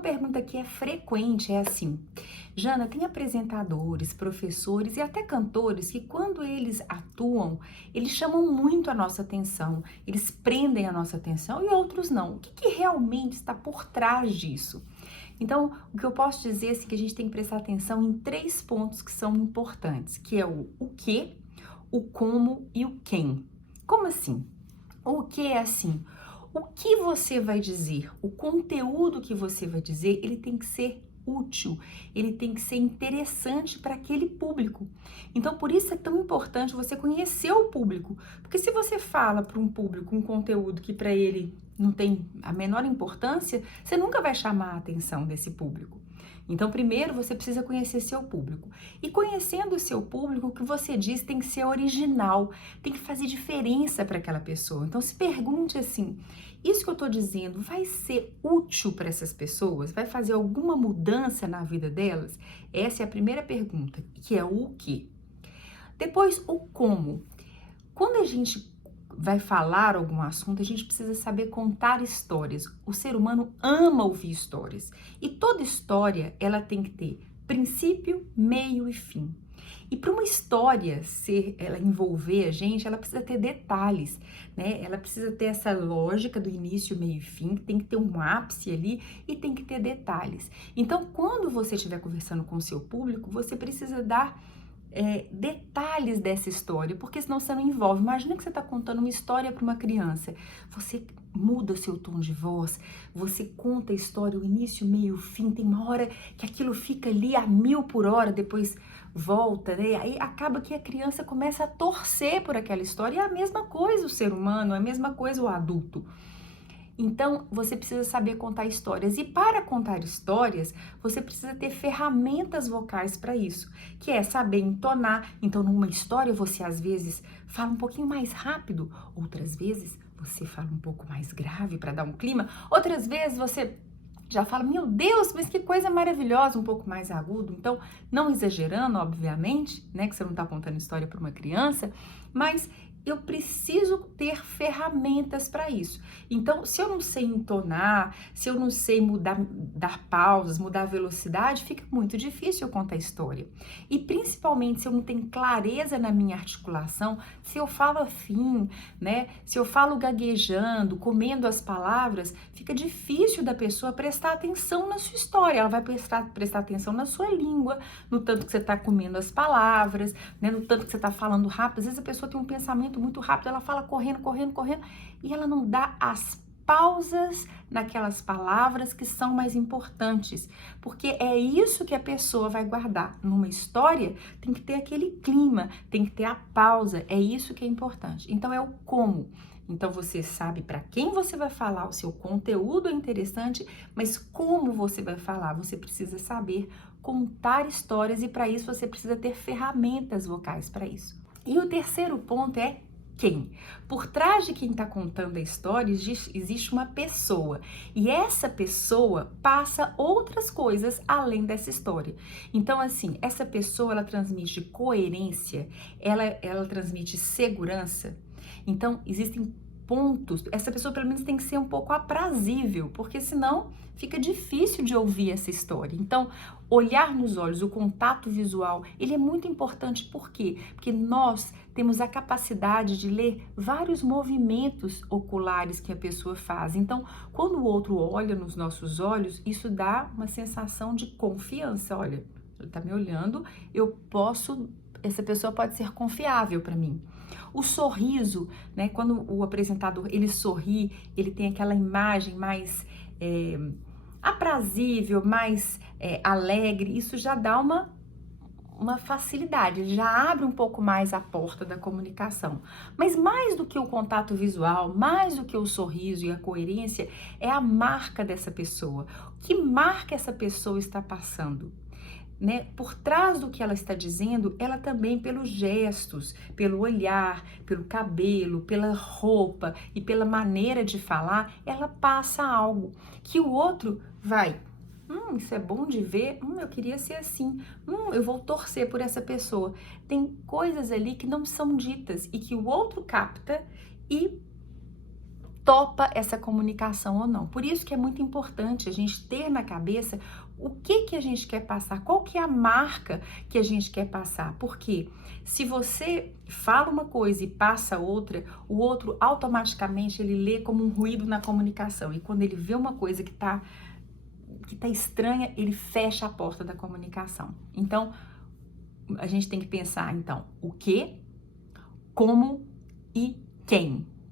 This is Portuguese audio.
uma pergunta que é frequente é assim: Jana, tem apresentadores, professores e até cantores que quando eles atuam, eles chamam muito a nossa atenção, eles prendem a nossa atenção e outros não. O que realmente está por trás disso? Então, o que eu posso dizer é assim, que a gente tem que prestar atenção em três pontos que são importantes, que é o que, o como e o quem. Como assim? O que é assim? O que você vai dizer, o conteúdo que você vai dizer, ele tem que ser útil, ele tem que ser interessante para aquele público. Então, por isso é tão importante você conhecer o público, porque se você fala para um público um conteúdo que para ele não tem a menor importância, você nunca vai chamar a atenção desse público. Então, primeiro você precisa conhecer seu público. E conhecendo o seu público, o que você diz tem que ser original, tem que fazer diferença para aquela pessoa. Então, se pergunte assim: isso que eu estou dizendo vai ser útil para essas pessoas? Vai fazer alguma mudança na vida delas? Essa é a primeira pergunta, que é o que. Depois, o como. Quando a gente vai falar algum assunto, a gente precisa saber contar histórias. O ser humano ama ouvir histórias. E toda história, ela tem que ter princípio, meio e fim. E para uma história ela envolver a gente, ela precisa ter detalhes, né? Ela precisa ter essa lógica do início, meio e fim, tem que ter um ápice ali e tem que ter detalhes. Então, quando você estiver conversando com o seu público, você precisa dar detalhes dessa história, porque senão você não envolve. Imagina que você está contando uma história para uma criança, você muda o seu tom de voz, você conta a história, o início, meio, fim, tem uma hora que aquilo fica ali a 1000 por hora, depois volta, né? Aí acaba que a criança começa a torcer por aquela história, e é a mesma coisa o ser humano, é a mesma coisa o adulto. Então, você precisa saber contar histórias. E para contar histórias, você precisa ter ferramentas vocais para isso, que é saber entonar. Então, numa história, você às vezes fala um pouquinho mais rápido, outras vezes você fala um pouco mais grave para dar um clima, outras vezes você já fala, meu Deus, mas que coisa maravilhosa, um pouco mais agudo. Então, não exagerando, obviamente, né, que você não está contando história para uma criança, mas eu preciso ter ferramentas para isso. Então, se eu não sei entonar, se eu não sei mudar, dar pausas, mudar a velocidade, fica muito difícil eu contar a história. E principalmente se eu não tenho clareza na minha articulação, se eu falo afim, né? Se eu falo gaguejando, comendo as palavras, fica difícil da pessoa prestar atenção na sua história. Ela vai prestar atenção na sua língua, no tanto que você está comendo as palavras, né? No tanto que você está falando rápido. Às vezes a pessoa tem um pensamento muito rápido, ela fala correndo, e ela não dá as pausas naquelas palavras que são mais importantes, porque é isso que a pessoa vai guardar. Numa história, tem que ter aquele clima, tem que ter a pausa, é isso que é importante. Então, é o como. Então, você sabe para quem você vai falar, o seu conteúdo é interessante, mas como você vai falar? Você precisa saber contar histórias e para isso você precisa ter ferramentas vocais para isso. E o terceiro ponto é quem? Por trás de quem está contando a história existe uma pessoa e essa pessoa passa outras coisas além dessa história. Então, assim, essa pessoa ela transmite coerência, ela transmite segurança. Então, existem pontos. Essa pessoa pelo menos tem que ser um pouco aprazível, porque senão fica difícil de ouvir essa história. Então, olhar nos olhos, o contato visual, ele é muito importante. Por quê? Porque nós temos a capacidade de ler vários movimentos oculares que a pessoa faz. Então, quando o outro olha nos nossos olhos, isso dá uma sensação de confiança. Olha, ele está me olhando, essa pessoa pode ser confiável para mim. O sorriso, né? Quando o apresentador ele sorri, ele tem aquela imagem mais aprazível, mais alegre. Isso já dá uma facilidade, já abre um pouco mais a porta da comunicação. Mas mais do que o contato visual, mais do que o sorriso e a coerência, é a marca dessa pessoa. Que marca essa pessoa está passando? Né? Por trás do que ela está dizendo, ela também pelos gestos, pelo olhar, pelo cabelo, pela roupa e pela maneira de falar, ela passa algo que o outro vai, isso é bom de ver, eu queria ser assim, eu vou torcer por essa pessoa. Tem coisas ali que não são ditas e que o outro capta e topa essa comunicação ou não. Por isso que é muito importante a gente ter na cabeça o que que a gente quer passar, qual que é a marca que a gente quer passar. Porque se você fala uma coisa e passa outra, o outro automaticamente ele lê como um ruído na comunicação. E quando ele vê uma coisa que tá estranha, ele fecha a porta da comunicação. Então, a gente tem que pensar, então, o que, como e quem.